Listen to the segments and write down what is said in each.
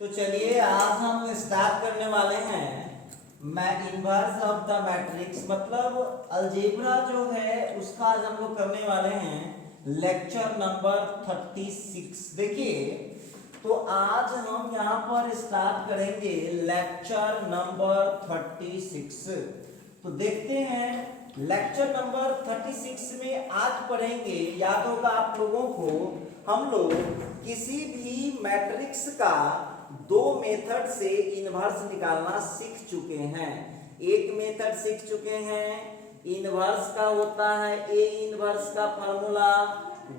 तो चलिए आज हम स्टार्ट करने वाले हैं इनवर्स ऑफ द मैट्रिक्स, मतलब अलजेब्रा जो है उसका आज हम लोग करने वाले हैं लेक्चर नंबर 36। देखिए, तो आज हम यहाँ पर स्टार्ट करेंगे लेक्चर नंबर 36। तो देखते हैं लेक्चर नंबर 36 में आज पढ़ेंगे, याद होगा आप लोगों को, हम लोग किसी भी मैट्रिक्स का दो मेथड से इनवर्स निकालना सीख चुके हैं। एक मेथड सीख चुके हैं, इनवर्स का होता है ए इनवर्स का formula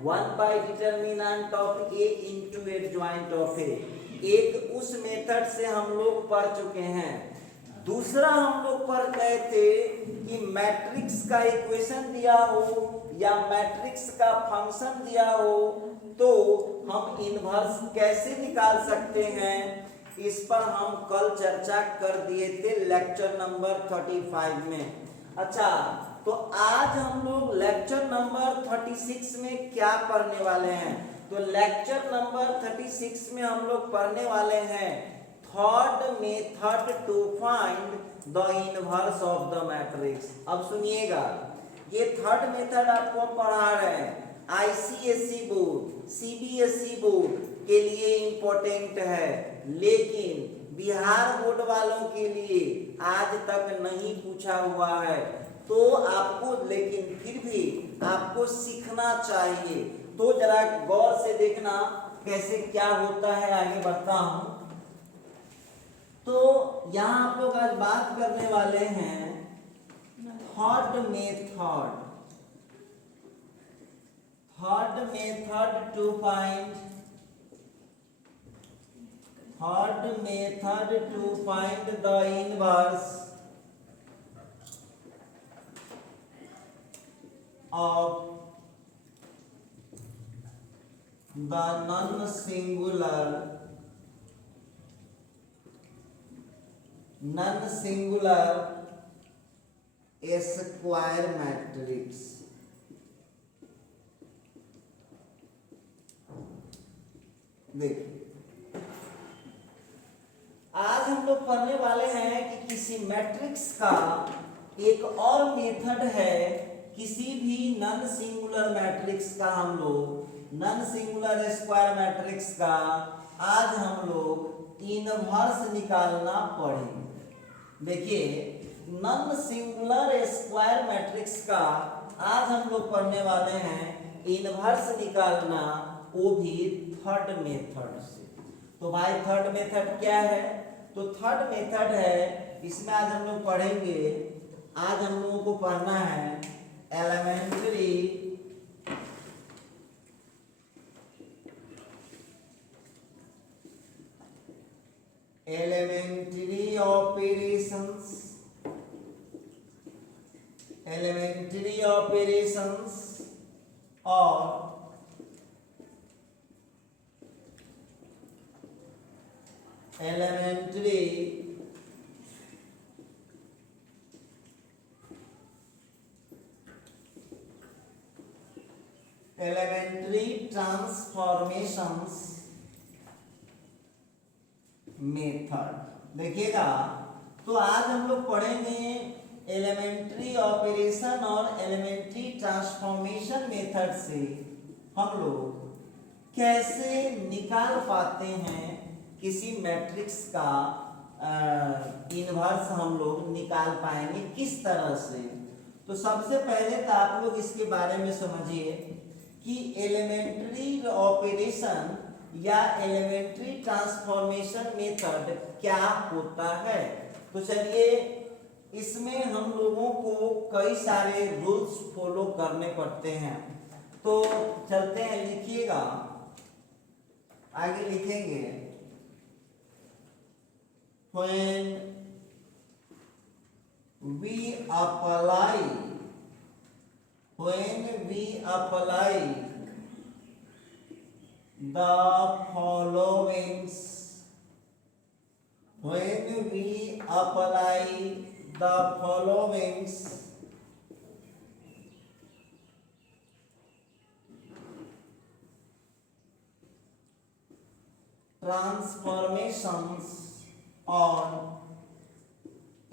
one by determinant of A into adjoint of A. एक उस मेथड से हम लोग पढ़ चुके हैं। दूसरा हम लोग पढ़ गए थे कि मैट्रिक्स का इक्वेशन दिया हो या मैट्रिक्स का फंक्शन दिया हो तो हम इनवर्स कैसे निकाल सकते हैं, इस पर हम कल चर्चा कर दिए थे लेक्चर नंबर 35 में। अच्छा, तो आज हम लोग लेक्चर नंबर 36 में क्या पढ़ने वाले हैं? तो लेक्चर नंबर 36 में हम लोग पढ़ने वाले हैं third method to find the inverse of the matrix. अब सुनिएगा, ये थर्ड मेथड आपको पढ़ा रहे हैं। आईसीएसई बोर्ड, सीबीएसई बोर्ड के लिए इंपॉर्टेंट है, लेकिन बिहार बोर्ड वालों के लिए आज तक नहीं पूछा हुआ है। तो आपको, लेकिन फिर भी आपको सीखना चाहिए। तो जरा गौर से देखना कैसे क्या होता है, आगे बढ़ता हूं। तो यहां आप लोग आज बात करने वाले हैं third method to find the inverse of the non singular square matrix. देखिए, आज हम लोग पढ़ने वाले हैं कि किसी मैट्रिक्स का एक और मेथड है, किसी भी नॉन सिंगुलर मैट्रिक्स का, हम लोग नॉन सिंगुलर स्क्वायर मैट्रिक्स का आज हम लोग इनवर्स निकालना पड़ेगा। देखिए, नॉन सिंगुलर स्क्वायर मैट्रिक्स का आज हम लोग पढ़ने वाले हैं इनवर्स निकालना, वो भी थर्ड मेथड से। तो भाई थर्ड मेथड क्या है? तो थर्ड मेथड है, इसमें आज हम लोग पढ़ेंगे, आज हम लोगों को पढ़ना है एलिमेंट्री ऑपरेशंस और elementary ट्रांसफॉर्मेशंस मेथड। देखिएगा, तो आज हम लोग पढ़ेंगे एलिमेंट्री ऑपरेशन और एलिमेंट्री ट्रांसफॉर्मेशन मेथड से हम लोग कैसे निकाल पाते हैं किसी मैट्रिक्स का इनवर्स, हम लोग निकाल पाएंगे किस तरह से। तो सबसे पहले तो आप लोग इसके बारे में समझिए कि एलिमेंट्री ऑपरेशन या एलिमेंट्री ट्रांसफॉर्मेशन मेथड क्या होता है। तो चलिए, इसमें हम लोगों को कई सारे रूल्स फॉलो करने पड़ते हैं। तो चलते हैं, लिखिएगा, आगे लिखेंगे when we apply the followings transformations on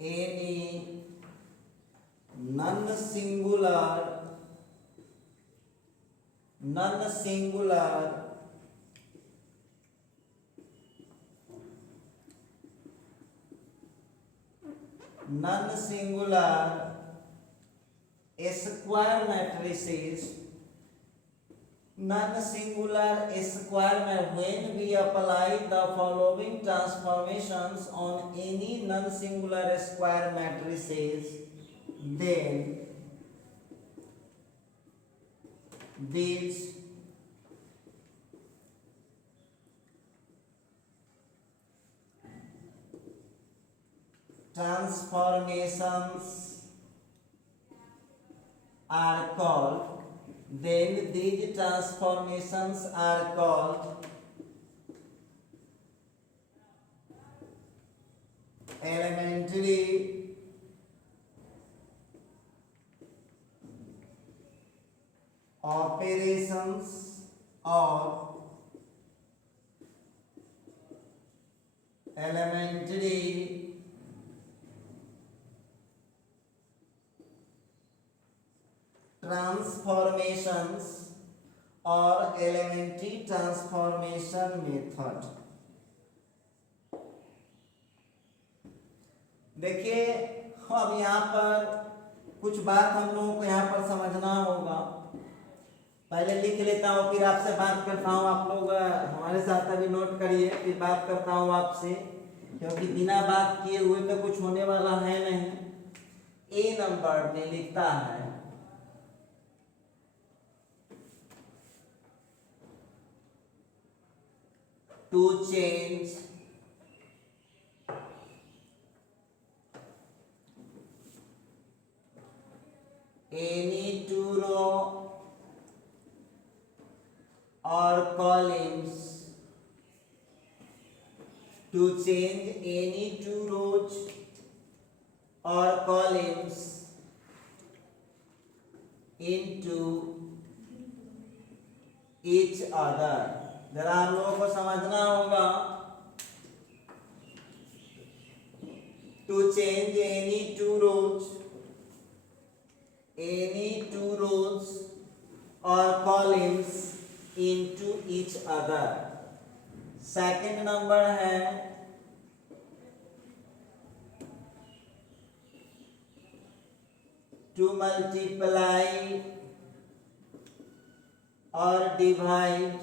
any non-singular square matrices, when we apply the following transformations on any non-singular square matrices, then these transformations are called elementary operations or elementary transformations or elementary transformation method। देखिए अब यहाँ पर कुछ बात हम लोगों को यहाँ पर समझना होगा। पहले लिख लेता हूँ फिर आपसे बात करता हूँ। आप लोग हमारे साथ अभी नोट करिए, फिर बात करता हूँ आपसे, क्योंकि बिना बात किए हुए तो कुछ होने वाला है नहीं। ए नंबर में लिखता है to change any two row or columns, to change any two rows or columns into each other। जरा हम लोगों को समझना होगा। To change any two rows or columns into each other। Second number है to multiply or divide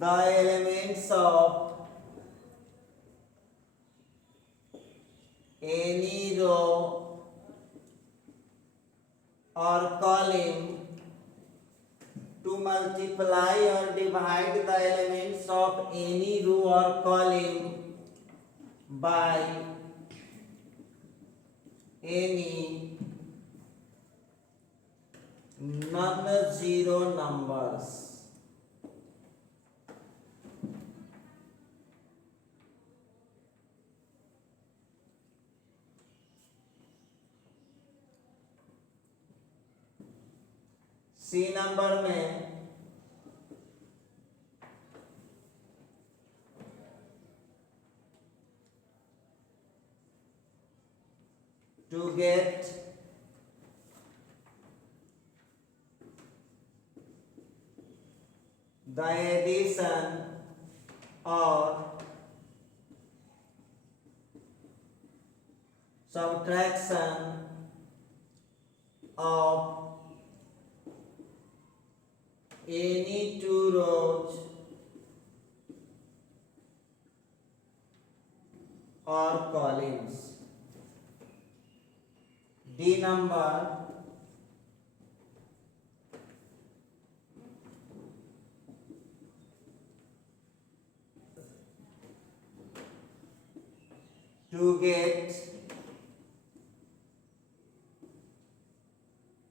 the elements of any row or column, to multiply or divide the elements of any row or column by any non-zero numbers। C number में to get the addition or subtraction of any two rows or columns। D number to get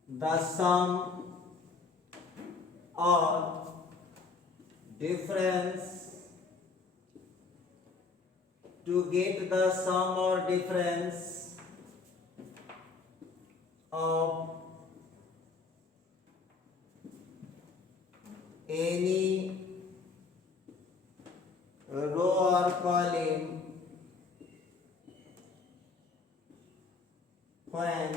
the sum or difference to get the sum or difference of any row or column when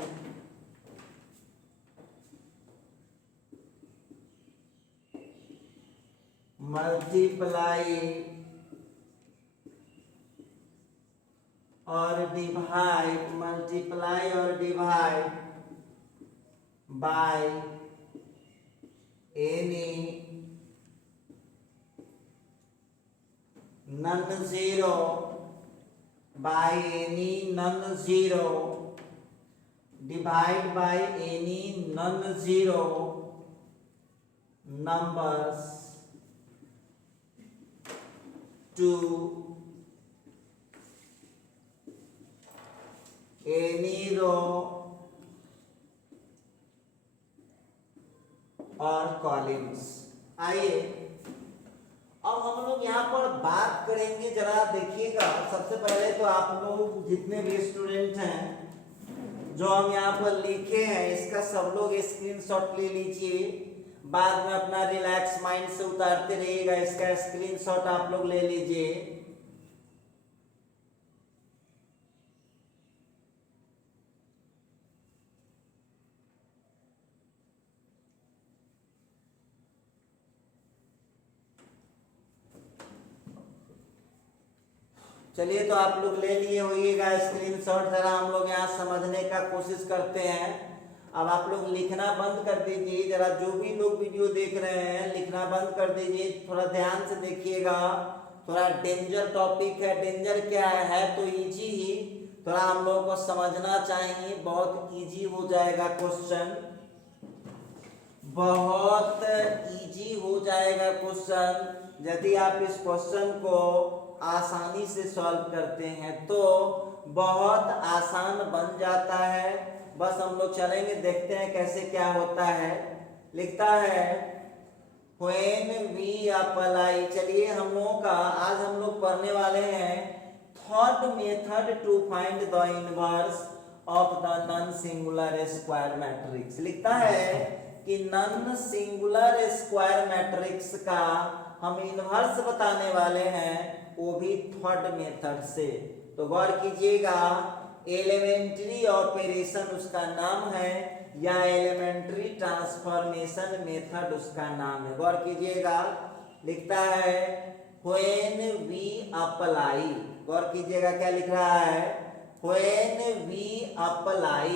multiply or divide by any non-zero divide by any non-zero numbers to any row और columns. आइए अब हम लोग यहाँ पर बात करेंगे, जरा देखिएगा। सबसे पहले तो आप लोग जितने भी स्टूडेंट हैं जो हम यहाँ पर लिखे हैं इसका सब लोग स्क्रीनशॉट ले लीजिए, बाद में अपना रिलैक्स माइंड से उतारते रहिएगा। इसका स्क्रीनशॉट आप लोग ले लीजिए। चलिए तो आप लोग ले लिए होइएगा स्क्रीनशॉट। जरा हम लोग यहाँ समझने का कोशिश करते हैं। अब आप लोग लिखना बंद कर दीजिए। जरा जो भी लोग वीडियो देख रहे हैं लिखना बंद कर दीजिए, थोड़ा ध्यान से देखिएगा। थोड़ा डेंजर टॉपिक है। डेंजर क्या है तो इजी ही, थोड़ा हम लोग को समझना चाहिए। बहुत इजी हो जाएगा क्वेश्चन, बहुत इजी हो जाएगा क्वेश्चन। यदि आप इस क्वेश्चन को आसानी से सॉल्व करते हैं तो बहुत आसान बन जाता है। बस हम लोग चलेंगे, देखते हैं कैसे क्या होता है। लिखता है when we apply। चलिए हम लोगों का आज हम लोग पढ़ने वाले हैं third method to find the inverse of the non singular square matrix. लिखता है कि नॉन सिंगुलर स्क्वायर मैट्रिक्स का हम इनवर्स बताने वाले हैं, वो भी थर्ड मेथड से। तो गौर कीजिएगा, एलिमेंट्री ऑपरेशन उसका नाम है या एलिमेंट्री ट्रांसफॉर्मेशन मेथड उसका नाम है। गौर कीजिएगा, लिखता है when we apply। गौर कीजिएगा क्या लिख रहा है, when we apply,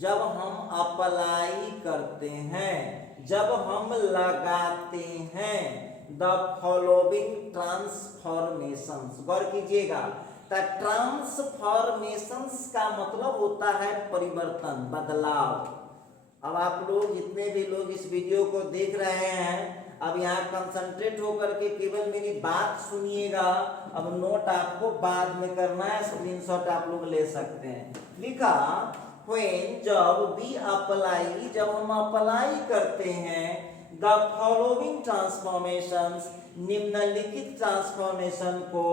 जब हम अप्लाई करते हैं, जब हम लगाते हैं द फॉलोइंग ट्रांसफॉर्मेशंस। गौर कीजिएगा, ट्रांसफॉर्मेशंस का मतलब होता है परिवर्तन, बदलाव। अब आप लोग जितने भी लोग इस वीडियो को देख रहे हैं, अब यहाँ कंसंट्रेट होकर के केवल मेरी बात सुनिएगा। अब नोट आपको बाद में करना है, स्क्रीनशॉट आप लोग ले सकते हैं। लिखा when, जब भी अप्लाई, जब हम अप्लाई करते हैं द फॉलोइंग ट्रांसफॉर्मेशंस, निम्नलिखित ट्रांसफॉर्मेशन को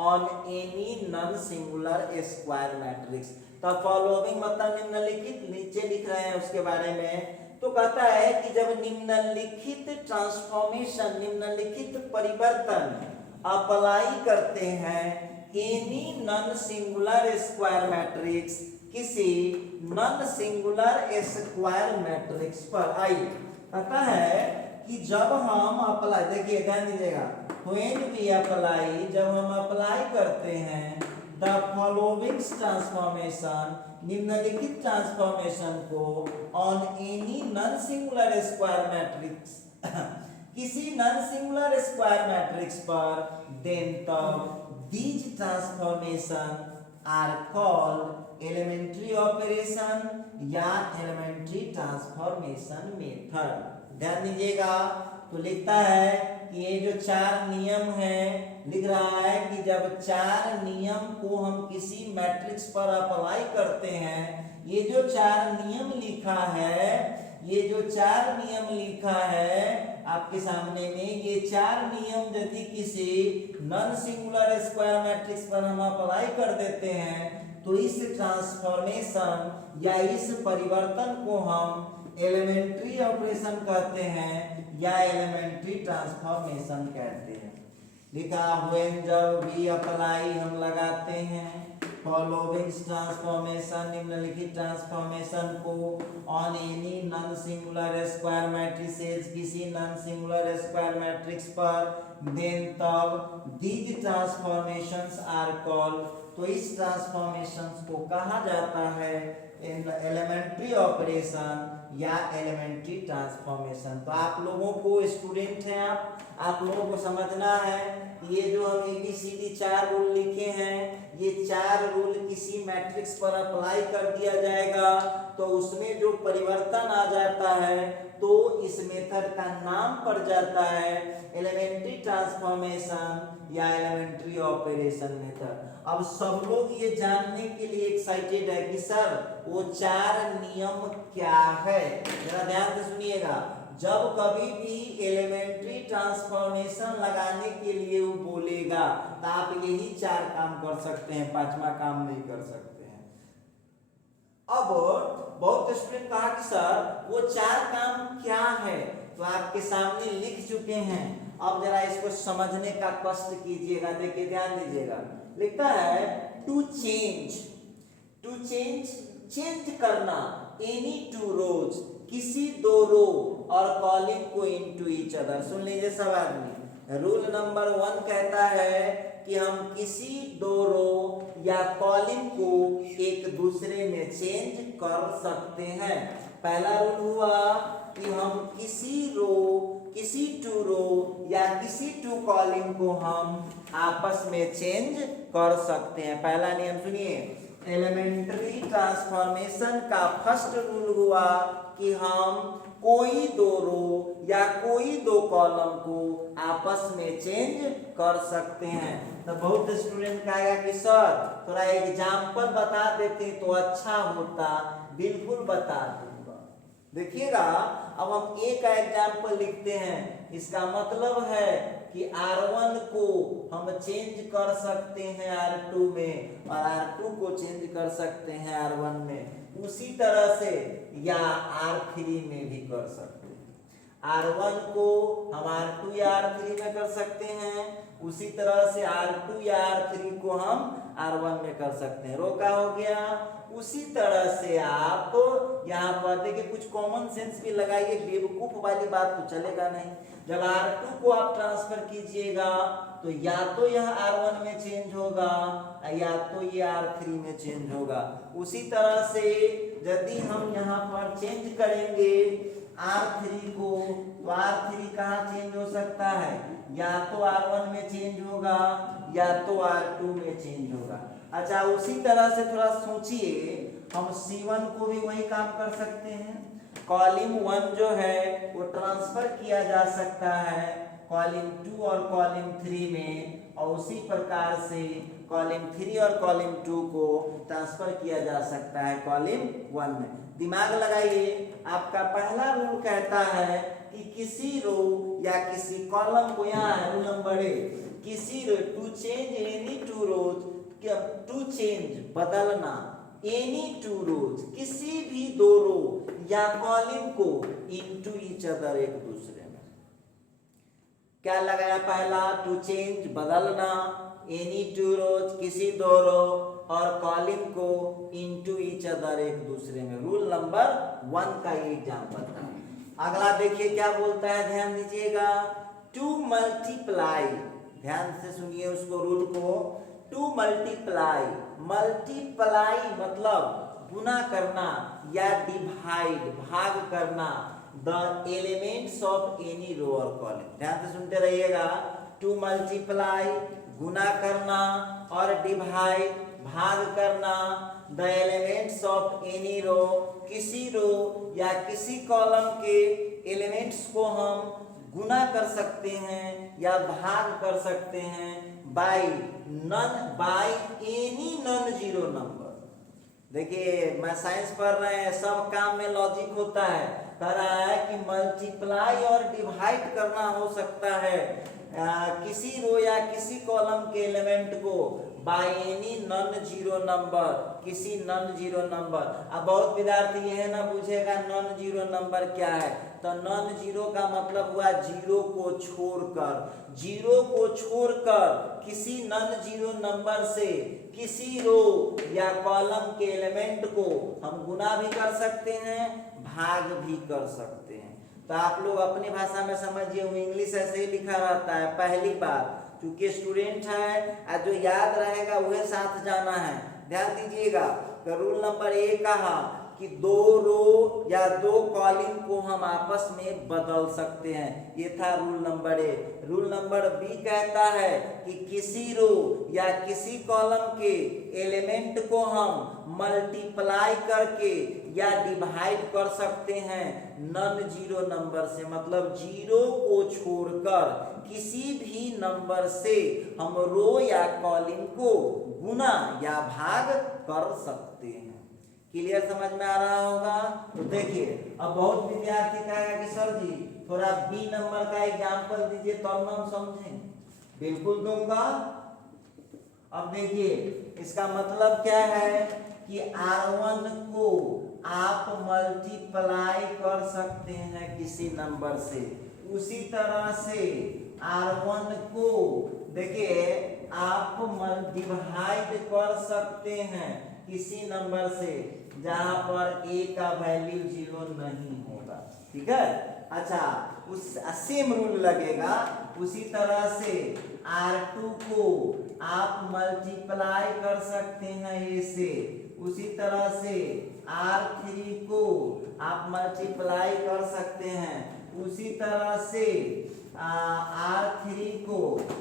on any non singular square matrix. The following मतलब निम्नलिखित, नीचे लिख रहे हैं उसके बारे में। तो कहता है कि जब निम्नलिखित ट्रांसफॉर्मेशन, निम्नलिखित परिवर्तन अप्लाई करते हैं any non singular square matrix, किसी नॉन सिंगुलर स्क्वायर मैट्रिक्स पर। आइए कहता है कि जब हम अप्लाई, देखिए ध्यान दीजिएगा, when we apply, जब हम अप्लाई करते हैं द फॉलोइंग ट्रांसफॉर्मेशन, निम्नलिखित ट्रांसफॉर्मेशन को on any non singular square matrix, किसी नॉन सिंगुलर स्क्वायर मैट्रिक्स पर, देन तब these transformation are called elementary operation या एलिमेंट्री ट्रांसफॉर्मेशन मेथड। ध्यान दीजिएगा, तो लिखता है कि ये जो चार नियम है, लिख रहा है कि जब चार नियम को हम किसी मैट्रिक्स पर अप्लाई करते हैं, ये जो चार नियम लिखा है, ये जो चार नियम लिखा है आपके सामने में ये 4 नियम यदि किसी नॉन सिंगुलर स्क्वायर मैट्रिक्स पर हम अप्लाई कर देते हैं तो इस ट्रांसफॉर्मेशन या इस परिवर्तन को हम एलिमेंट्री ऑपरेशन कहते हैं या एलिमेंट्री ट्रांसफॉर्मेशन कहते हैं। लिखा व्हेन जब भी अप्लाई हम लगाते हैं फॉलोइंग ट्रांसफॉर्मेशन निम्नलिखित ट्रांसफॉर्मेशन को on any non singular square matrices किसी नॉन सिंगुलर स्क्वायर मैट्रिक्स पर देन तब दीज ट्रांसफॉर्मेशंस आर कॉल्ड तो इस ट्रांसफॉर्मेशंस को कहा जाता है एलिमेंट्री ऑपरेशन या एलिमेंट्री ट्रांसफॉर्मेशन। तो आप लोगों को स्टूडेंट हैं आप लोगों को समझना है ये जो हम ABCD 4 रूल लिखे हैं ये 4 रूल किसी मैट्रिक्स पर अप्लाई कर दिया जाएगा तो उसमें जो परिवर्तन आ जाता है तो इस मेथड का नाम पड़ जाता है एलिमेंट्री ट्रांसफॉर्मेशन या एलिमेंट्री ऑपरेशन मेथड। अब सब लोग ये जानने के लिए एक्साइटेड है कि सर वो 4 नियम क्या है। जरा ध्यान से सुनिएगा, जब कभी भी एलिमेंट्री ट्रांसफॉर्मेशन लगाने के लिए वो बोलेगा तो आप यही 4 काम कर सकते हैं, 5वां काम नहीं कर सकते हैं। अब बहुत स्टूडेंट कहा कि सर वो 4 काम क्या है, तो आपके सामने लिख चुके हैं। अब जरा इसको समझने का कष्ट कीजिएगा, देखिए ध्यान दीजिएगा। लिखता है टू चेंज चेंज करना एनी 2 रोज किसी 2 रो और कॉलम को इनटू ईच अदर। सुन लीजिए सब आदमी, रूल नंबर 1 कहता है कि हम किसी 2 रो या कॉलम को एक दूसरे में चेंज कर सकते हैं। पहला रूल हुआ कि हम किसी 2 रो या किसी 2 कॉलम को हम आपस में चेंज कर सकते हैं। पहला नियम सुनिए, एलिमेंट्री ट्रांसफॉर्मेशन का फर्स्ट रूल हुआ कि हम कोई 2 रो या कोई 2 कॉलम को आपस में चेंज कर सकते हैं। तो बहुत स्टूडेंट कहेगा कि सर थोड़ा एग्जाम्पल बता देते तो अच्छा होता। बिल्कुल बता दूंगा, देखिएगा। अब हम एक एग्जाम्पल लिखते हैं, इसका मतलब है कि R1 को हम चेंज कर सकते हैं R2 में और R2 को चेंज कर सकते हैं R1 में। उसी तरह से या R3 में भी कर सकते हैं। R1 को हम R2 या R3 में कर सकते हैं, उसी तरह से R2 या R3 को हम R1 में कर सकते हैं। रोका हो गया। उसी तरह से आप यहाँ पर देखिए कुछ कॉमन सेंस भी लगाइए, बेवकूफ वाली बात तो चलेगा नहीं। जब R2 को आप ट्रांसफर कीजिएगा तो या तो यह R1 में चेंज होगा या तो ये R3 में चेंज होगा। उसी तरह से यदि हम यहाँ पर चेंज करेंगे R3 को तो R3 कहाँ चेंज हो सकता है, या तो R1 में चेंज होगा या तो R2 में चेंज होगा। अच्छा, उसी तरह से थोड़ा सोचिए, हम C1 को भी वही काम कर सकते हैं। कॉलम 1 जो है वो ट्रांसफर किया जा सकता है कॉलम 2 और कॉलम 3 में, और उसी प्रकार से कॉलम 3 और कॉलम 2 को ट्रांसफर किया जा सकता है कॉलम 1 में। दिमाग लगाइए, आपका पहला रूल कहता है कि किसी रो या किसी कॉलम को, यहाँ है रूल नंबर 1, किसी row to change any 2 rows, to change बदलना एनी 2 रोज किसी भी 2 रो या कॉलम को इनटू ईच अदर एक दूसरे में। क्या लगाया पहला, टू चेंज बदलना एनी 2 रोज किसी 2 रो और कॉलम को इनटू ईच अदर एक दूसरे में। रूल नंबर 1 का ये एग्जांपल था। अगला देखिए क्या बोलता है, ध्यान दीजिएगा। टू मल्टीप्लाई, ध्यान से सुनिए उसको, रूल को। टू मल्टीप्लाई, मल्टीप्लाई मतलब गुना करना या डिवाइड भाग करना the elements of any row और कॉलम। ध्यान से सुनते रहिएगा। टू मल्टीप्लाई गुना करना और डिवाइड भाग करना the elements of any row, किसी रो या किसी कॉलम के एलिमेंट्स को हम गुना कर सकते हैं या भाग कर सकते हैं bye any non zero number. देखिए मैं साइंस पढ़ रहे हैं, सब काम में लॉजिक होता है। कह रहा है कि मल्टीप्लाई और डिवाइड करना हो सकता है किसी रो या किसी कॉलम के एलिमेंट को bye any non zero number, किसी नॉन जीरो नंबर। अब बहुत विद्यार्थी यह ना पूछेगा नॉन जीरो नंबर क्या है, तो नॉन जीरो का मतलब हुआ जीरो को छोड़कर, जीरो को छोड़कर किसी नॉन जीरो नंबर से किसी रो या कॉलम के एलिमेंट को हम गुना भी कर सकते हैं, भाग भी कर सकते हैं। तो आप लोग अपनी भाषा में समझिए, वो इंग्लिश ऐसे ही लिखा रहता है। पहली बात, क्योंकि स्टूडेंट है जो याद रहेगा वह साथ जाना है। ध्यान दीजिएगा, रूल नंबर ए कहा कि दो रो या दो कॉलम को हम आपस में बदल सकते हैं, ये था rule number A. Rule number B कहता है कि किसी रो या किसी कॉलम के एलिमेंट को हम मल्टीप्लाई करके या डिवाइड कर सकते हैं नॉन जीरो नंबर से, मतलब जीरो को छोड़कर किसी भी नंबर से हम रो या कॉलम को गुना या भाग कर सकते हैं। क्लियर समझ में आ रहा होगा? तो देखिए, अब बहुत विद्यार्थी कहेगा कि सर जी थोड़ा बी नंबर का एग्जांपल दीजिए तो हम समझें। बिल्कुल दूंगा। अब देखिए, इसका मतलब क्या है कि R1 को आप मल्टीप्लाई कर सकते हैं किसी नंबर से, उसी तरह से R1 को देखिए आप डिवाइड कर सकते हैं किसी नंबर से जहां पर a का वैल्यू 0 नहीं होगा। ठीक है, अच्छा, उस सेम रूल लगेगा। उसी तरह से R2 को आप मल्टीप्लाई कर सकते हैं a से, उसी तरह से R3 को आप मल्टीप्लाई कर सकते हैं, उसी तरह से R3 को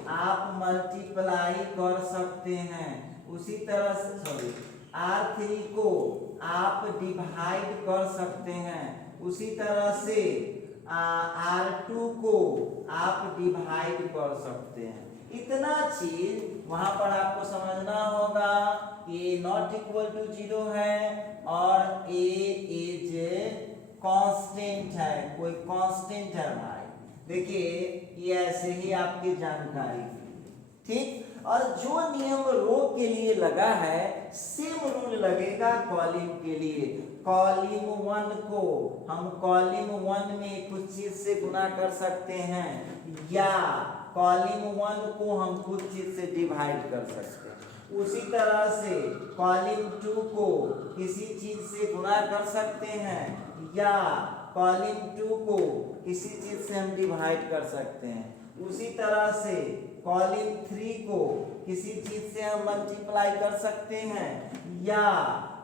आप मल्टीप्लाई कर सकते हैं, उसी तरह से R3 को आप डिवाइड कर सकते हैं, उसी तरह से R2 को आप डिवाइड कर सकते हैं। इतना चीज वहां पर आपको समझना होगा कि नॉट इक्वल टू 0 है और a इज कांस्टेंट है, कोई कांस्टेंट है भाई। देखिए, ये ऐसे ही आपकी जानकारी, ठीक। और जो नियम रो के लिए लगा है सेम रूल लगेगा कॉलम के लिए। कॉलम 1 को हम कॉलम 1 में कुछ चीज से गुना कर सकते हैं, या कॉलम 1 को हम कुछ चीज से डिवाइड कर सकते हैं। उसी तरह से कॉलम 2 को किसी चीज से गुना कर सकते हैं, या कॉलम 2 को किसी चीज से हम डिवाइड कर सकते हैं। उसी तरह से कॉलम 3 को किसी चीज से हम मल्टीप्लाई कर सकते हैं, या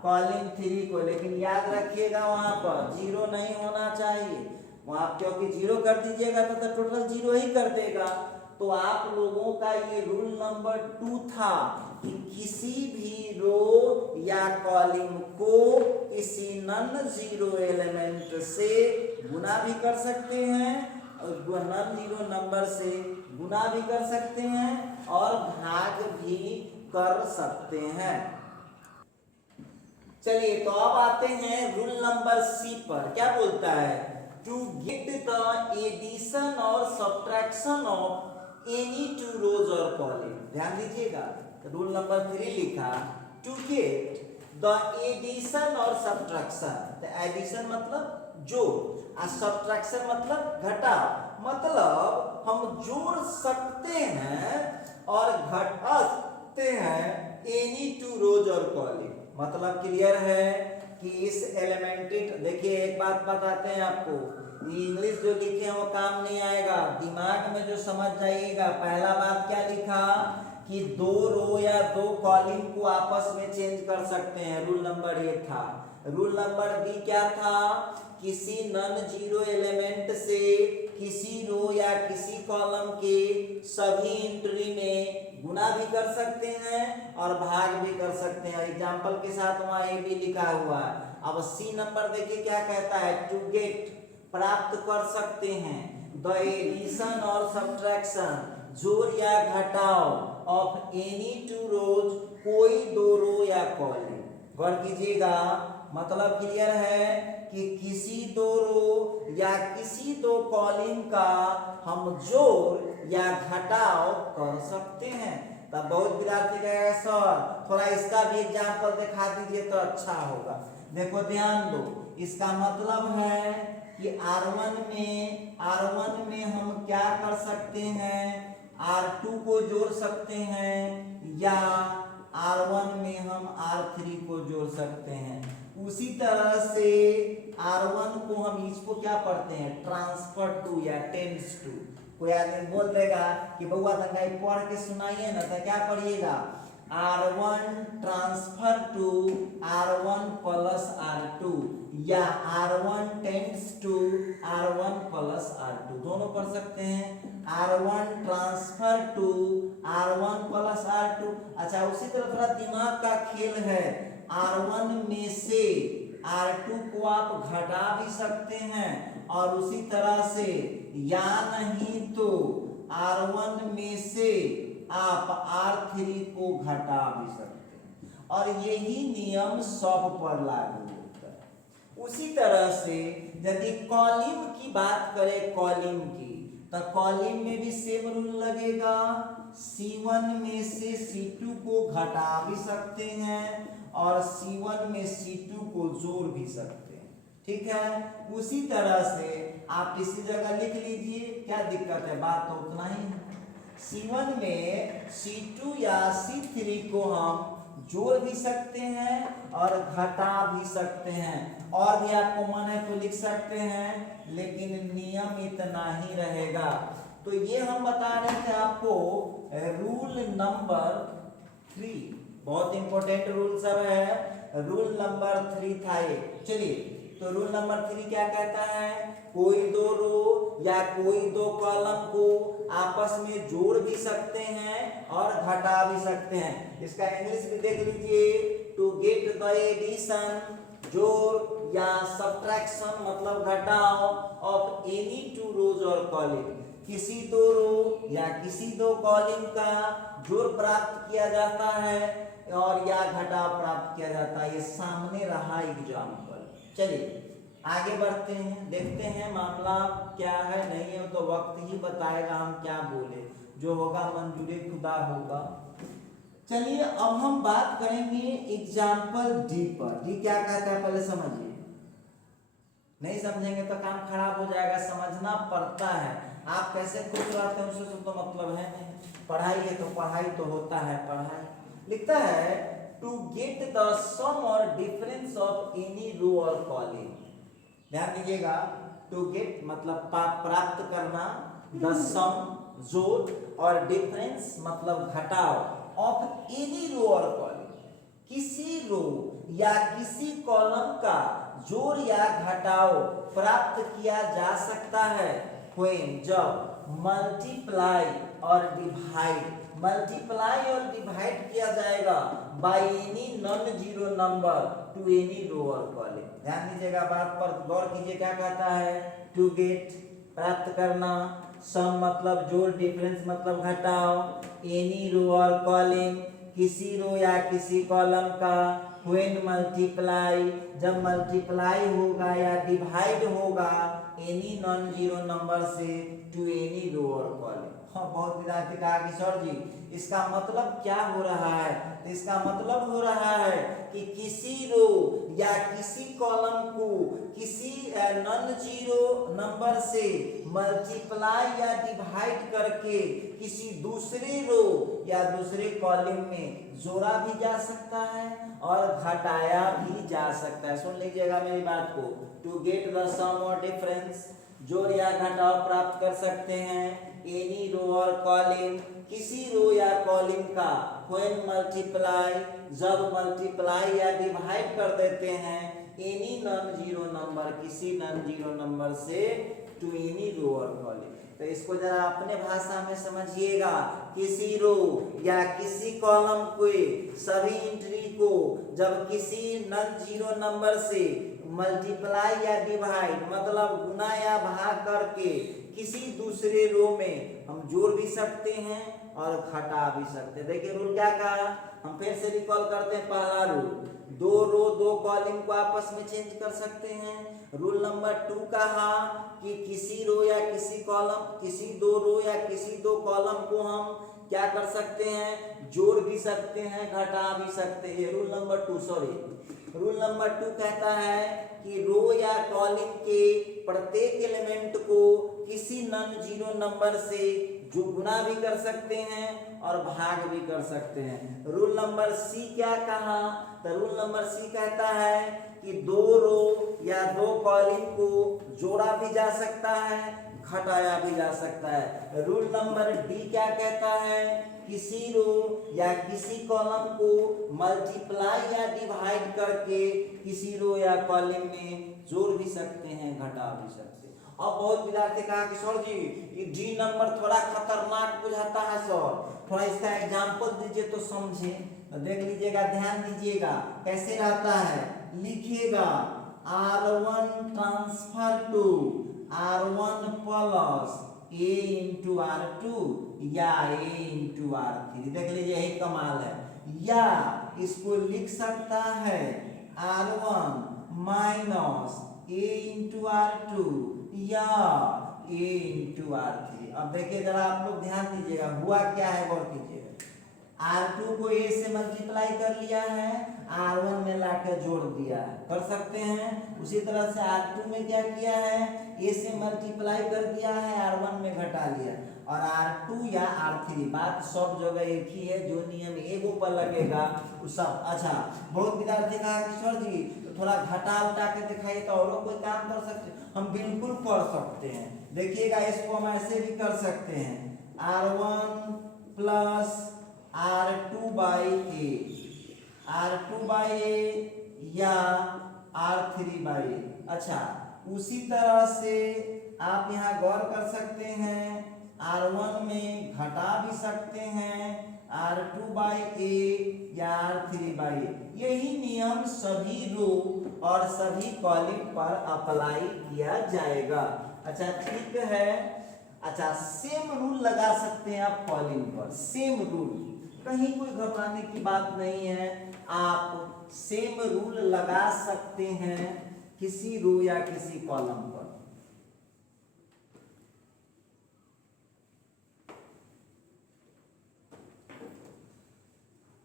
कॉलम 3 को, लेकिन याद रखिएगा वहां पर 0 नहीं होना चाहिए वहां, क्योंकि 0 कर दीजिएगा तो टोटल 0 ही कर देगा। तो आप लोगों का ये रूल नंबर 2 था कि किसी भी रो या कॉलम को किसी नॉन जीरो एलिमेंट से गुना भी कर सकते हैं, और नॉन जीरो नंबर से गुना भी कर सकते हैं और भाग भी कर सकते हैं। चलिए, तो अब आते हैं रूल नंबर सी पर। क्या बोलता है? टू गेट द एडिशन और subtraction of any two rows और कॉलम। ध्यान दीजिएगा, रूल नंबर 3 लिखा टू गेट द एडिशन और सब्ट्रैक्शन। एडिशन मतलब जोड़, सब्ट्रैक्शन मतलब घटाव, मतलब हम जोड़ सकते हैं और घटा सकते हैं एनी टू रोज और कॉलम। मतलब क्लियर है कि इस एलिमेंटेड, देखिए एक बात बताते हैं आपको, इंग्लिश जो लिखे हैं वो काम नहीं आएगा, दिमाग में जो समझ जाइएगा। पहला बात क्या लिखा कि दो रो या दो कॉलम को आपस में चेंज कर सकते हैं, रूल नंबर 1 था। रूल नंबर बी क्या था? किसी नॉन जीरो एलिमेंट से किसी रो या किसी कॉलम के सभी एंट्री में गुना भी कर सकते हैं और भाग भी कर सकते हैं। एग्जांपल के साथ वहां ए भी लिखा हुआ है। अब सी नंबर देखिए क्या कहता है, टू गेट प्राप्त कर सकते हैं, द एडिशन और सब्ट्रैक्शन जोड़ या घटाव ऑफ एनी टू रोज, कोई दो रो या कॉलम। गौर कीजिएगा, मतलब क्लियर है कि किसी दो रो या किसी दो कॉलम का हम जोड़ या घटाव कर सकते हैं। तब बहुत विद्यार्थी कहेगा सर थोड़ा इसका भी एग्जाम्पल दिखा दीजिए तो अच्छा होगा। देखो ध्यान दो, इसका मतलब है कि R1 में हम क्या कर सकते हैं, R2 को जोड़ सकते हैं या R1 में हम R3 को जोड़ सकते हैं। उसी तरह से R1 को हम इसको क्या पढ़ते हैं, ट्रांसफर टू या टेंस टू। कोई आदमी बोल देगा कि बउआ तंगा पढ़ के सुनाइए ना, तो क्या पढ़िएगा, R1 transfer to R1 plus R2 या R1 tense to R1 plus R2, दोनों पढ़ सकते हैं। R1 transfer to R1 plus R2। अच्छा, उसी तरह थोड़ा दिमाग का खेल है, R1 में से R2 को आप घटा भी सकते हैं और उसी तरह से या नहीं तो R1 में से आप R3 को घटा भी सकते हैं, और यही नियम सब पर लागू होता है। उसी तरह से यदि कॉलम की बात करें, कॉलम की, तो कॉलम में भी सेम रूल लगेगा। C1 में से C2 को घटा भी सकते हैं और C1 में C2 को जोड़ भी सकते हैं, ठीक है। उसी तरह से आप किसी जगह लिख लीजिए, क्या दिक्कत है, बात तो उतना ही है। C1 में C2 या C3 को हम जोड़ भी सकते हैं और घटा भी सकते हैं, और भी आपको मन है तो लिख सकते हैं, लेकिन नियम इतना ही रहेगा। तो ये हम बता रहे थे आपको रूल नंबर 3, बहुत इंपॉर्टेंट रूल सब है। रूल नंबर 3 था ये। चलिए, तो रूल नंबर 3 क्या कहता है, कोई दो रो या कोई दो कॉलम को आपस में जोड़ भी सकते हैं और घटा भी सकते हैं। इसका इंग्लिश भी देख लीजिए, टू गेट द एडिशन, जोड़ या सब्ट्रैक्शन मतलब घटाव ऑफ एनी टू रोज और कॉलम, किसी दो रो या किसी दो कॉलम का जोड़ प्राप्त किया जाता है और या घटाव प्राप्त किया जाता है। ये सामने रहा एग्जाम्पल। चलिए आगे बढ़ते हैं, देखते हैं मामला क्या है, नहीं है तो वक्त ही बताएगा हम क्या बोले, जो होगा मंजूरी खुदा होगा। चलिए अब हम बात करेंगे एग्जाम्पल डी पर। डी क्या कहता है पहले समझिए, नहीं समझेंगे तो काम खराब हो जाएगा, समझना पड़ता है। आप कैसे खुश रहते हैं उससे तो मतलब है नहीं, पढ़ाई है तो पढ़ाई तो होता है पढ़ाई। लिखता है टू गेट द सम और डिफरेंस ऑफ एनी रो और कॉलम। ध्यान दीजिएगा, टू गेट मतलब प्राप्त करना, द सम जोड़ और डिफरेंस मतलब घटाव ऑफ एनी रो और कॉलम, किसी रो या किसी कॉलम का जोड़ या घटाव प्राप्त किया जा सकता है व्हेन, जब मल्टीप्लाई और डिवाइड, मल्टीप्लाई और डिवाइड किया जाएगा by any non zero number to any row और कॉलम। ध्यान दीजिएगा, बात पर गौर कीजिए, क्या कहता है, टू गेट प्राप्त करना, सम मतलब जोड़, डिफरेंस मतलब घटाव, एनी रो और कॉलम किसी रो या किसी कॉलम का, व्हेन मल्टीप्लाई जब मल्टीप्लाई होगा या डिवाइड होगा एनी नॉन जीरो नंबर से टू एनी रो और कॉलम। हाँ, बहुत विद्यार्थी कहा कि सर जी इसका मतलब क्या हो रहा है, तो इसका मतलब हो रहा है कि किसी रो या किसी कॉलम को किसी नॉन जीरो नंबर से मल्टीप्लाई या डिवाइड करके किसी दूसरे रो या दूसरे कॉलम में जोड़ा भी जा सकता है और घटाया भी जा सकता है। सुन लीजिएगा मेरी बात को, टू गेट द सम और डिफरेंस, जोड़ या घटाव प्राप्त कर सकते हैं एनी रो और कॉलम, किसी रो या कॉलम का, व्हेन मल्टीप्लाई जब मल्टीप्लाई या डिवाइड कर देते हैं एनी नॉन जीरो नंबर किसी नॉन जीरो नंबर से टू एनी रो और कॉलम। तो इसको जरा अपने भाषा में समझिएगा, किसी रो या किसी कॉलम के सभी एंट्री को जब किसी नॉन जीरो नंबर से मल्टीप्लाई या डिवाइड मतलब गुना या भाग करके किसी दूसरे रो में हम जोड़ भी सकते हैं और घटा भी सकते हैं। देखिए रूल क्या कहा, हम फिर से रिकॉल करते हैं। पहला रूल, दो रो दो कॉलम को आपस में चेंज कर सकते हैं। रूल नंबर 2 कहा कि किसी रो या किसी कॉलम, किसी दो रो या किसी दो कॉलम को हम क्या कर सकते हैं, जोड़ भी सकते हैं, घटा भी सकते हैं। रूल नंबर 2 रूल नंबर 2 कहता है कि रो या कॉलम के प्रत्येक एलिमेंट को किसी नॉन जीरो नंबर से जो गुणा भी कर सकते हैं और भाग भी कर सकते हैं। रूल नंबर सी क्या कहा, तो रूल नंबर सी कहता है कि दो रो या दो कॉलम को जोड़ा भी जा सकता है, घटाया भी जा सकता है। रूल नंबर डी क्या कहता है, किसी रो या किसी कॉलम को मल्टीप्लाई या डिवाइड करके किसी रो या कॉलम में जोड़ भी सकते हैं, घटा भी सकते हैं। अब बहुत विद्यार्थी कहा कि सर जी ये डी नंबर थोड़ा खतरनाक बुझाता है सर, थोड़ा इसका एग्जाम्पल दीजिए तो समझे। तो देख लीजिएगा, ध्यान दीजिएगा कैसे रहता है, लिखिएगा R1 transfer to R1 plus A into R2 या A इंटू R3। देख लीजिए यही कमाल है। या इसको लिख सकता है R1 minus A into R2 या A इंटू R3। अब देखिए जरा आप लोग ध्यान दीजिएगा, हुआ क्या है गौर कीजिएगा। R2 को A से मल्टीप्लाई कर लिया है, R1 में लाकर जोड़ दिया है, कर सकते हैं। उसी तरह से R2 में क्या किया है, A से मल्टीप्लाई कर दिया है, R1 में घटा लिया, और R2 या R3 बात सब जगह एक ही है, जो नियम एगो पर लगेगा वो सब। अच्छा, बहुत विद्यार्थी कहा कि सर जी तो थोड़ा घटा उठा के दिखाइए तो और कोई काम कर सकते, हम बिल्कुल कर सकते हैं। देखिएगा इसको हम ऐसे भी कर सकते हैं, R1 plus R2 by A, R2 by A या R3 बाई A। अच्छा, उसी तरह से आप यहाँ गौर कर सकते हैं, R1 में घटा भी सकते हैं, R2 बाई A या R3 बाई A। यही नियम सभी रो और सभी कॉलम पर अप्लाई किया जाएगा। अच्छा ठीक है। अच्छा, सेम रूल लगा सकते हैं आप कॉलम पर, सेम रूल, कहीं कोई घबराने की बात नहीं है, आप सेम रूल लगा सकते हैं किसी रो या किसी कॉलम पर।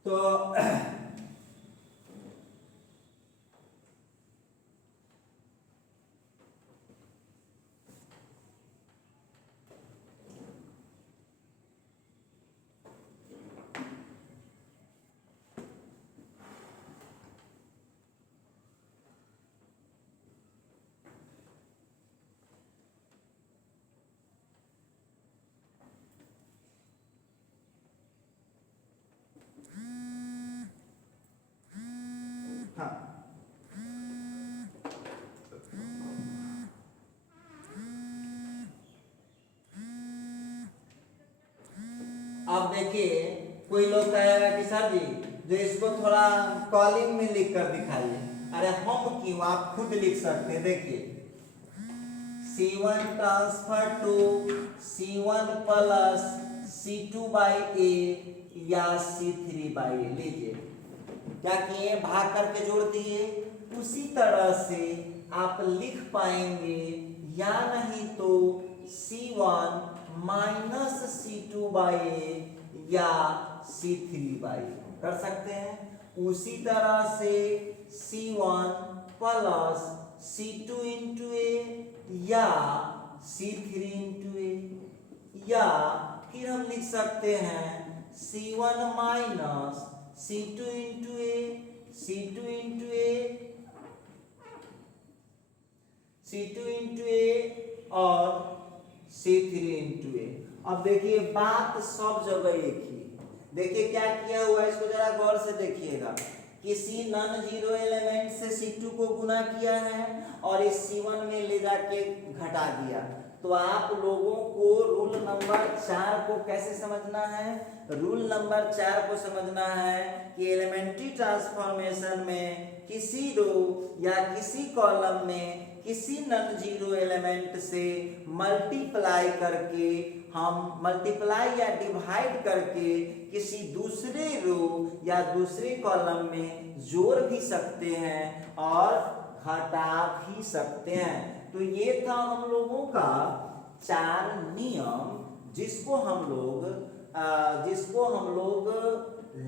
तो अब देखिए कोई लोग कहेगा कि सर जी जो इसको थोड़ा कॉलम में लिख कर दिखाइए। अरे हम क्यों, आप खुद लिख सकते हैं। देखिए C1 transfer to C1 plus C2 by A या C3 बाई A। लीजिए क्या किए, भाग करके जोड़ दिए। उसी तरह से आप लिख पाएंगे, या नहीं तो C1 minus C2 by A या C3 बाई A कर सकते हैं। उसी तरह से C1 plus C2 into A या C3 इंटू A, या फिर हम लिख सकते हैं C1 minus C2 into A, C2 into A, C2 into A और C3 इंटू A। अब देखिए बात सब जगह एक ही। देखिए क्या किया हुआ है, इसको जरा गौर से देखिएगा। किसी नॉन जीरो एलिमेंट से C2 को गुना किया है और इस C1 में ले जाके घटा दिया। तो आप लोगों को रूल नंबर 4 को कैसे समझना है, रूल नंबर 4 को समझना है कि एलिमेंट्री ट्रांसफॉर्मेशन में किसी रो या किसी कॉलम में किसी नॉन जीरो एलिमेंट से मल्टीप्लाई करके, हम मल्टीप्लाई या डिवाइड करके किसी दूसरे रो या दूसरी कॉलम में जोड़ भी सकते हैं और घटा भी सकते हैं। तो ये था हम लोगों का 4 नियम जिसको हम लोग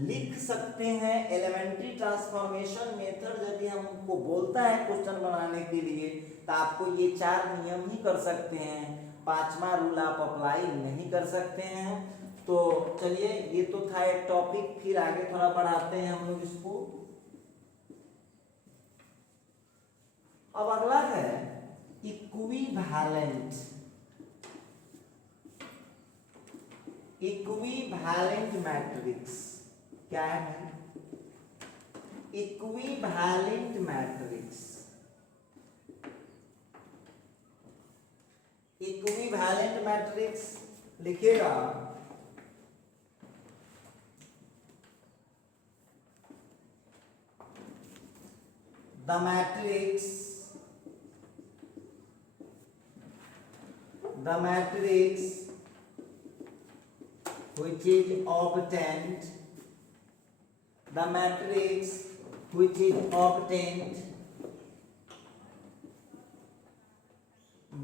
लिख सकते हैं। एलिमेंट्री ट्रांसफॉर्मेशन मेथड यदि हमको बोलता है क्वेश्चन बनाने के लिए तो आपको ये 4 नियम ही कर सकते हैं, 5वां रूल आप अप्लाई नहीं कर सकते हैं। तो चलिए, ये तो था एक टॉपिक, फिर आगे थोड़ा बढ़ाते हैं हम लोग इसको। अब अगला है इक्विवेलेंट मैट्रिक्स। क्या है भाई? Equivalent matrix. इक्विवेलेंट मैट्रिक्स लिखिएगा the matrix which is obtained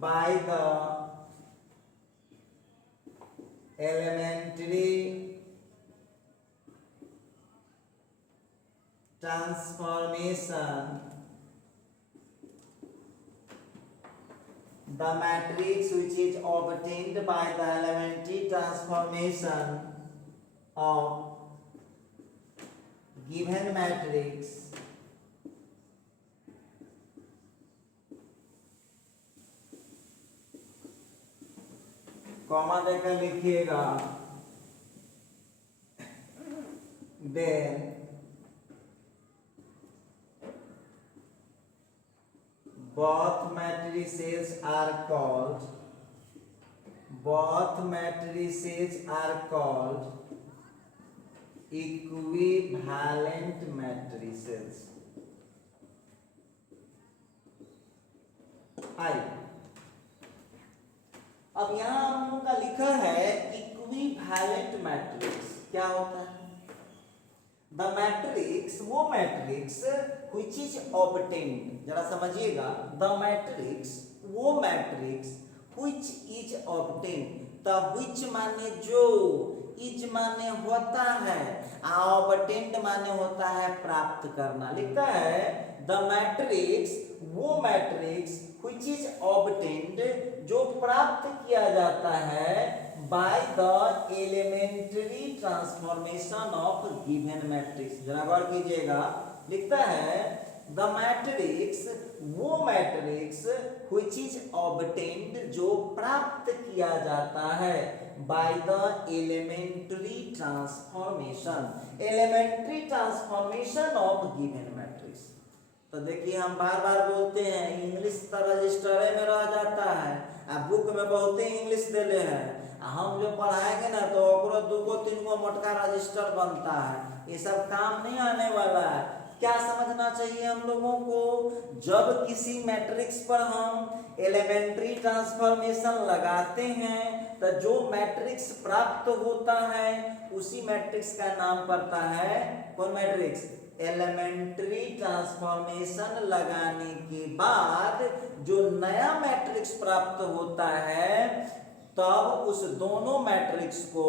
by the elementary transformation of given matrix comma देकर लिखिएगा, then both matrices are called equivalent matrices। अब यहां हम लोग का लिखा है इक्विवेलेंट मैट्रिक्स। क्या होता है? द मैट्रिक्स, वो मैट्रिक्स which is obtained, जरा समझिएगा, द मैट्रिक्स, वो matrix which is obtained, the which माने जो, इज माने होता है, obtained माने होता है प्राप्त करना। लिखता है द मैट्रिक्स, वो मैट्रिक्स which is obtained, जो प्राप्त किया जाता है by the elementary transformation of given matrix। जरा गौर कीजिएगा, लिखता है द मैट्रिक्स, वो मैट्रिक्स which is obtained, जो प्राप्त किया जाता है by the elementary transformation of given matrix। तो देखिए, हम बार बार बोलते हैं, इंग्लिश तो रजिस्टर में रह जाता है, अब बुक में बहुत ही इंग्लिश देले हैं, हम जो पढ़ाएंगे ना तो ओकरो 2-3 मोटका रजिस्टर बनता है। ये सब काम नहीं आने वाला है। क्या समझना चाहिए हम लोगों को? जब किसी मैट्रिक्स पर हम एलिमेंट्री ट्रांसफॉर्मेशन लगाते हैं तो जो मैट्रिक्स प्राप्त होता है उसी मैट्रिक्स का नाम पड़ता है, कौन मैट्रिक्स? एलिमेंट्री ट्रांसफॉर्मेशन लगाने के बाद जो नया मैट्रिक्स प्राप्त होता है तब उस दोनों मैट्रिक्स को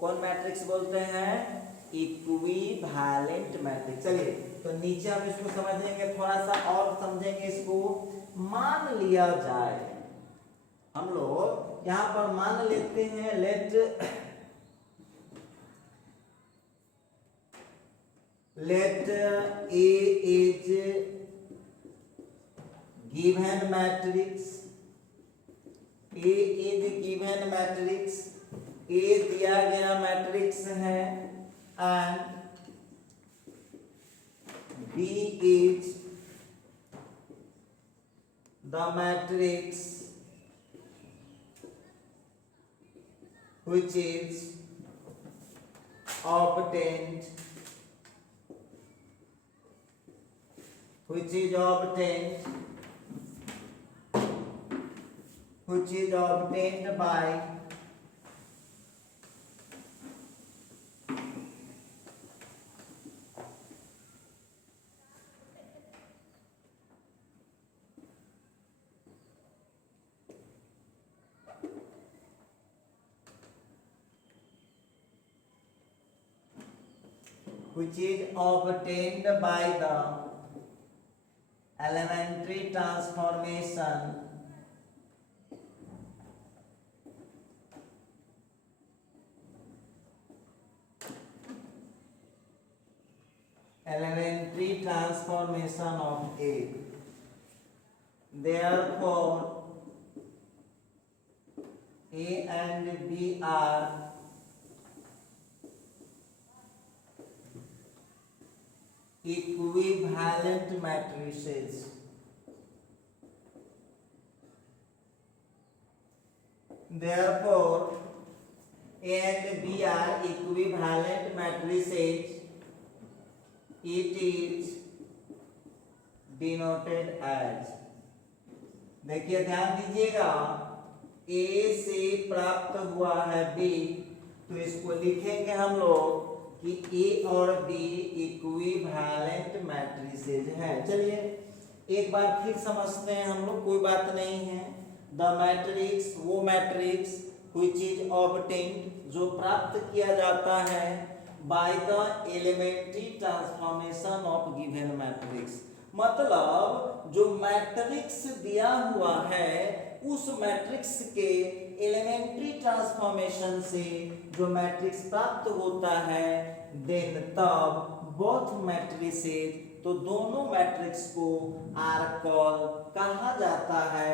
कौन मैट्रिक्स बोलते हैं? Equivalent matrix. चलिए, तो नीचे हम इसको समझेंगे, थोड़ा सा और समझेंगे इसको। मान लिया जाए, हम लोग यहां पर मान लेते हैं, late A is given matrix, A is given matrix, A दिया गया मैट्रिक्स है and B is the matrix which is obtained by which is obtained by the elementary transformation of A. Therefore A and B are equivalent matrices. Therefore A and B are equivalent matrices. It is denoted as, देखिए ध्यान दीजिएगा, A से प्राप्त हुआ है B, तो इसको लिखेंगे हम लोग कि A और B इक्विवेलेंट मैट्रिसेज है। चलिए एक बार फिर समझते हैं हम लोग, कोई बात नहीं है। द मैट्रिक्स, वो मैट्रिक्स which is obtained, जो प्राप्त किया जाता है by the elementary transformation of given matrix, मतलब जो मैट्रिक्स दिया हुआ है उस मैट्रिक्स के एलिमेंट्री ट्रांसफॉर्मेशन से जो मैट्रिक्स प्राप्त होता है, देन तब बोथ मैट्रिसेस, तो दोनों मैट्रिक्स को आर कॉल कहा जाता है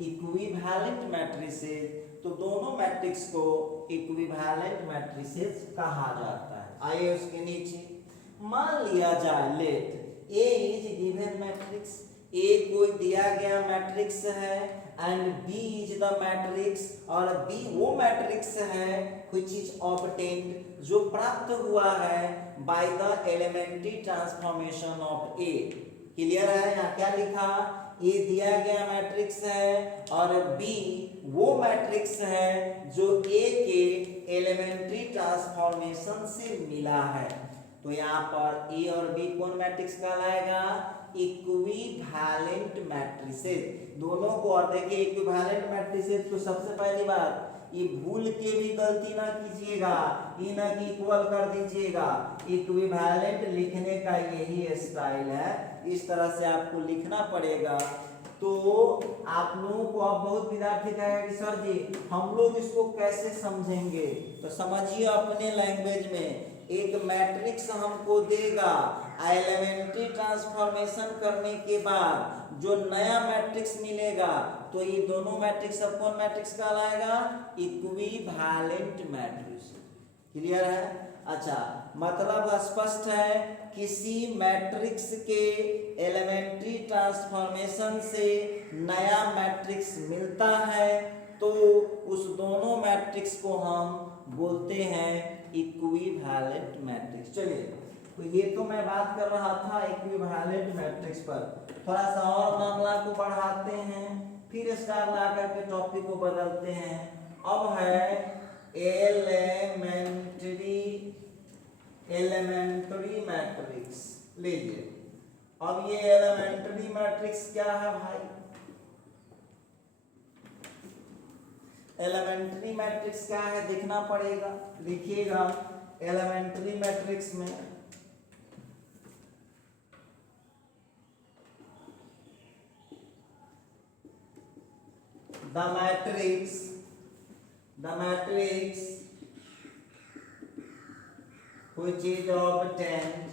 इक्विवेलेंट मैट्रिसेस, तो दोनों मैट्रिक्स को इक्विवेलेंट मैट्रिसेस कहा जाता है। आइए उसके नीचे मान लिया जाए, let A is given matrix, A कोई दिया गया मैट्रिक्स है and B is the matrix, और B वो मैट्रिक्स है which is obtained, जो प्राप्त हुआ है by the elementary transformation of A। Clear है? यहाँ क्या लिखा, A दिया गया मैट्रिक्स है और B वो मैट्रिक्स है जो A के एलिमेंट्री ट्रांसफॉर्मेशन से मिला है। तो यहाँ पर A और B कौन मैट्रिक्स कहलाएगा, इक्विवेलेंट मैट्रिसेस दोनों को। और देखिए इक्विवेलेंट मैट्रिसेस, तो सबसे पहली बात ये भूल के भी गलती ना कीजिएगा, ये ना कि इक्वल कर दीजिएगा, इक्विवेलेंट लिखने का यही स्टाइल है, इस तरह से आपको लिखना पड़ेगा। तो आप लोगों को अब बहुत विद्यार्थी कहेगा कि सर जी हम लोग इसको कैसे समझेंगे, तो समझिए अपने लैंग्वेज में। एक मैट्रिक्स हमको देगा, एलिमेंट्री ट्रांसफॉर्मेशन करने के बाद जो नया मैट्रिक्स मिलेगा, तो ये दोनों मैट्रिक्स अब कौन मैट्रिक्स कहलाएगा, इक्विवेलेंट मैट्रिक्स। क्लियर है? अच्छा, मतलब स्पष्ट है, किसी मैट्रिक्स के एलिमेंट्री ट्रांसफॉर्मेशन से नया मैट्रिक्स मिलता है तो उस दोनों मैट्रिक्स को हम बोलते हैं इक्विवेलेंट मैट्रिक्स। चलिए, तो ये तो मैं बात कर रहा था इक्विवेलेंट मैट्रिक्स पर, थोड़ा सा और मामला को बढ़ाते हैं, फिर स्टार ला करके टॉपिक को बदलते हैं। अब है एलिमेंट्री मैट्रिक्स। लीजिए, अब ये एलिमेंट्री मैट्रिक्स क्या है भाई, एलिमेंट्री मैट्रिक्स क्या है देखना पड़ेगा। लिखिएगा एलिमेंट्री मैट्रिक्स में the matrix which is obtained,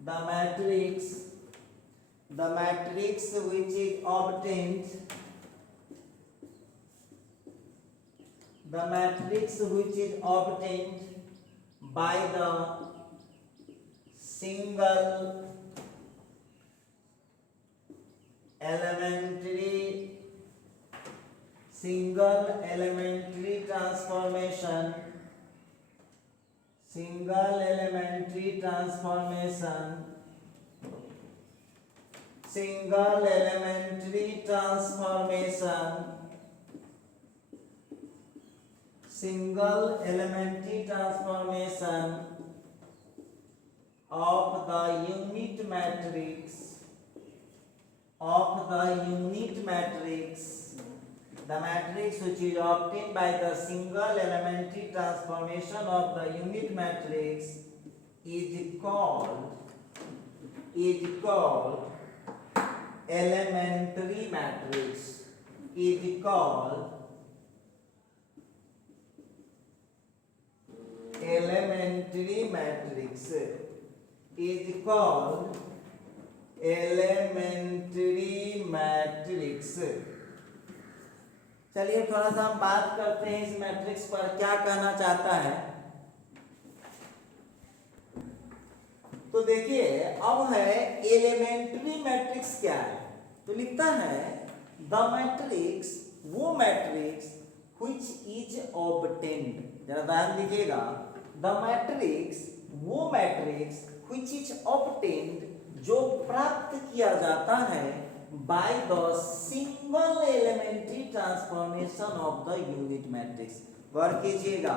the matrix which is obtained, the matrix which is obtained by the single elementary transformation, single elementary transformation of the unit matrix, the matrix which is obtained by the single elementary transformation of the unit matrix is called elementary matrix, is called elementary matrix, is called elementary matrix। चलिए थोड़ा सा हम बात करते हैं इस matrix पर क्या कहना चाहता है। तो देखिए अब है एलिमेंट्री मैट्रिक्स क्या है, तो लिखता है द मैट्रिक्स वो मैट्रिक्स which is obtained, जरा ध्यान दीजिएगा, द मैट्रिक्स वो मैट्रिक्स which is obtained जो प्राप्त किया जाता है by the single elementary transformation of the unit matrix। गौर कीजिएगा,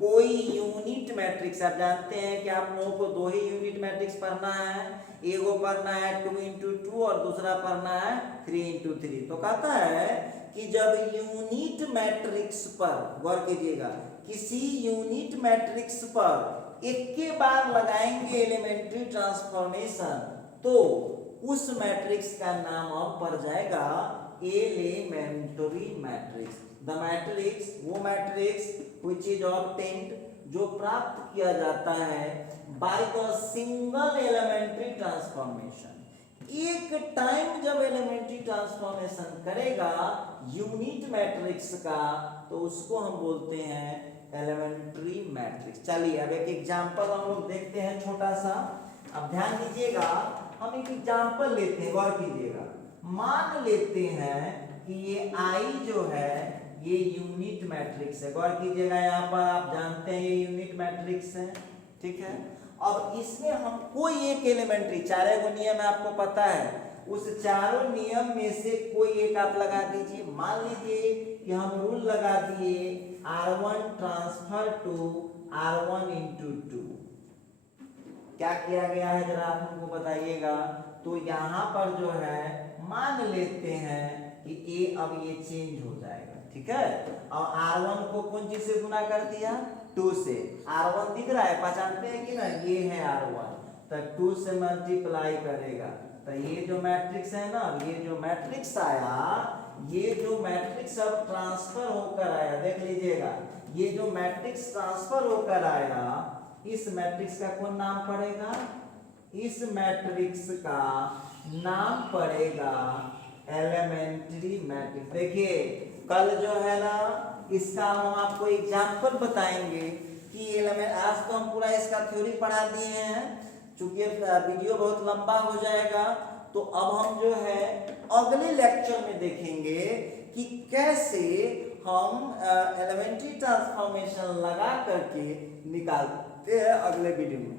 कोई यूनिट मैट्रिक्स, आप जानते हैं कि आप लोगों को दो ही यूनिट मैट्रिक्स पढ़ना है, एगो पढ़ना है 2x2 और दूसरा पढ़ना है 3x3। तो कहता है कि जब यूनिट मैट्रिक्स पर, गौर कीजिएगा, किसी यूनिट मैट्रिक्स पर एक के बार लगाएंगे एलिमेंट्री ट्रांसफॉर्मेशन तो उस मैट्रिक्स का नाम अब पड़ जाएगा एलिमेंट्री मैट्रिक्स। द मैट्रिक्स वो मैट्रिक्स which is obtained जो प्राप्त किया जाता है by the single elementary transformation, एक टाइम जब एलिमेंट्री ट्रांसफॉर्मेशन करेगा यूनिट मैट्रिक्स का तो उसको हम बोलते हैं एलिमेंट्री मैट्रिक्स। चलिए अब एक एग्जांपल हम लोग देखते हैं छोटा सा, अब ध्यान दीजिएगा, हम एक एग्जांपल लेते हैं, गौर कीजिएगा। मान लेते हैं कि ये आई जो है ये यूनिट मैट्रिक्स है, गौर कीजिएगा, यहाँ पर आप जानते हैं ये यूनिट मैट्रिक्स है, ठीक है। अब इसमें हम कोई एक एलिमेंट्री, चारों को नियम आपको पता है, उस चारों नियम में से कोई एक आप लगा दीजिए। मान लीजिए कि हम रूल लगा दिए R1 transfer to R1 into 2। क्या किया गया है जरा आप हमको बताइएगा। तो यहाँ पर जो है मान लेते हैं कि ए अब ये चेंज हो जाएगा, ठीक है। और R1 को कौन चीज से गुना कर दिया, 2 से। R1 दिख रहा है, पहचानते हैं कि ना, ये है R1, तो 2 से मल्टीप्लाई करेगा तो ये जो मैट्रिक्स है ना, ये जो मैट्रिक्स आया, ये जो मैट्रिक्स अब ट्रांसफर होकर आया, देख लीजिएगा, ये जो मैट्रिक्स ट्रांसफर होकर आया, इस मैट्रिक्स का कौन नाम पड़ेगा, इस मैट्रिक्स का नाम पड़ेगा एलिमेंट्री मैट्रिक्स। देखिए कल जो है ना इसका हम आपको एग्जांपल बताएंगे कि एलिमेंट, आज तो हम पूरा इसका थ्योरी पढ़ा दिए हैं, चूंकि वीडियो बहुत लंबा हो जाएगा तो अब हम जो है अगले लेक्चर में देखेंगे कि कैसे हम एलिमेंट्री ट्रांसफॉर्मेशन लगा करके निकालते हैं अगले वीडियो में।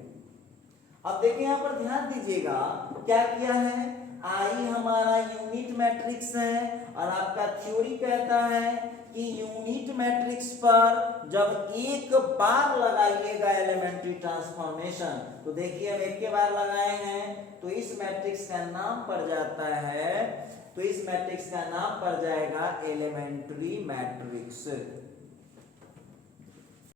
अब देखिए यहाँ पर ध्यान दीजिएगा, क्या किया है, आई हमारा यूनिट मैट्रिक्स है और आपका थ्योरी कहता है कि यूनिट मैट्रिक्स पर जब एक बार लगाइएगा एलिमेंट्री ट्रांसफॉर्मेशन, तो देखिए अब एक के बार लगाए हैं तो इस मैट्रिक्स का नाम पड़ जाता है, तो इस मैट्रिक्स का नाम पड़ जाएगा एलिमेंट्री मैट्रिक्स।